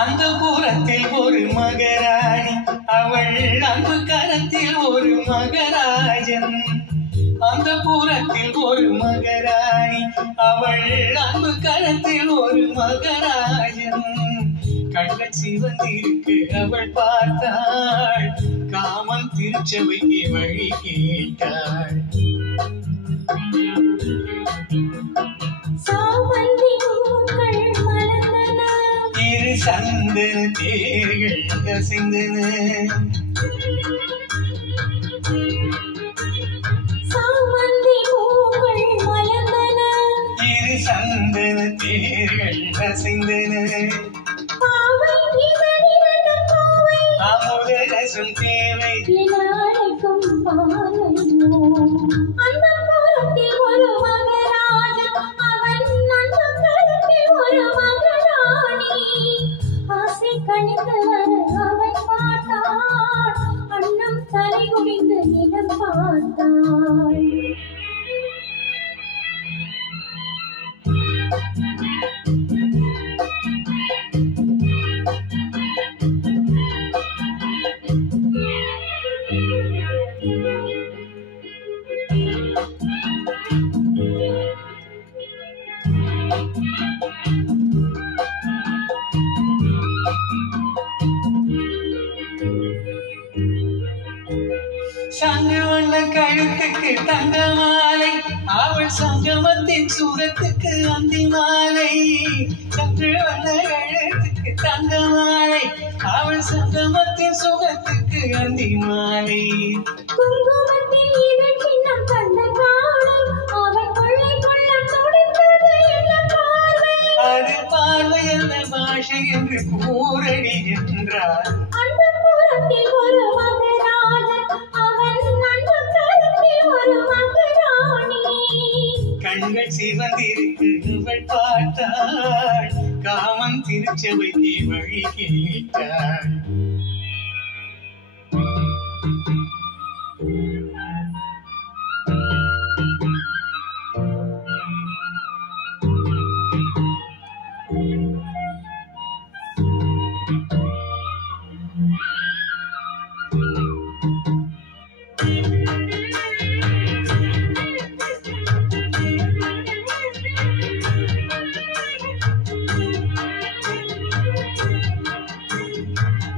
அந்த புறத்தில் ஒரு மகராணி, அவள் அன்பு கரத்தில் ஒரு மகராஜன். அந்த புறத்தில் ஒரு மகராணி, அவள் அன்பு கரத்தில் ஒரு மகராஜன். கண்கள் சிவந்திருக்கு அவள் பார்த்தாள், காமன் திருச்சபைக்கு வழி கேட்டாள். இரு சந்தன தேர்கள் கசிந்தன, இரு சந்தன தேர்கள் கசிந்தன. அமுத ரசம் தேவை அவன் பார்த்தாள், அண்ணம் தலை குடிந்து நிலம் பார்த்தாள். சங்கு வண்ண கழுத்துக்கு தங்க மாலை, அவள் சங்கமத்தின் சுரத்துக்கு அந்தி மாலை. சங்கு வண்ண கழுத்துக்கு தங்க மாலை, அவள் சங்கமத்தின் சுகத்துக்கு அந்தி மாலை. குங்குமத்தின் இதழ் சின்னம் கண்ட காலை, அவன் கொள்ளை கொள்ள துடித்தது என்ன பார்வை. அது பார்வை என்ன பாஷை என்று கூறடி என்றார். அந்த புறத்தில் ஒரு மகராஜன், அவன் அன்பு கரத்தில் ஒரு மகராணி. கண்கள் சிவந்திருக்கு அவள் பார்த்தாள், காமன் திருச்சபைக்கு வழி கேட்டாள்.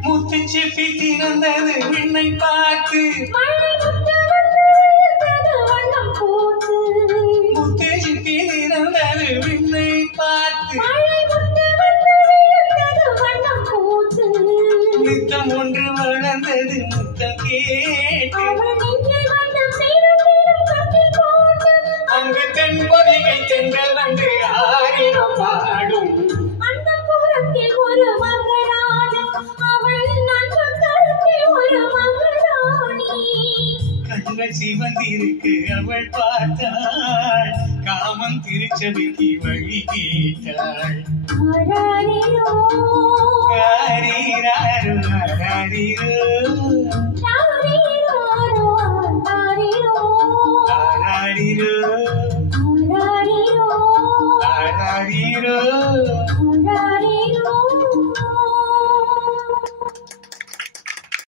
முத்துச்சிப்பி திறந்தது விண்ணை பார்த்து, முத்துச்சிப்பி திறந்தது விண்ணை பார்த்து. நித்தம் ஒன்று வளர்ந்தது முத்தம் கேட்டு, அங்கு தென்பொதிகை தென்றல் வந்து ஆயிரம் பாடும். அந்த புறத்தில் ஒரு மகராஜன், அவள் அன்பு கரத்தில் ஒரு மகராணி. கண்கள் சிவந்திருக்கு அவள் பார்த்தாள், காமன் திருச்சபைக்கு வழி கேட்டாள். ஆராரிரோ ஆரிராரோ ஆராரிரோ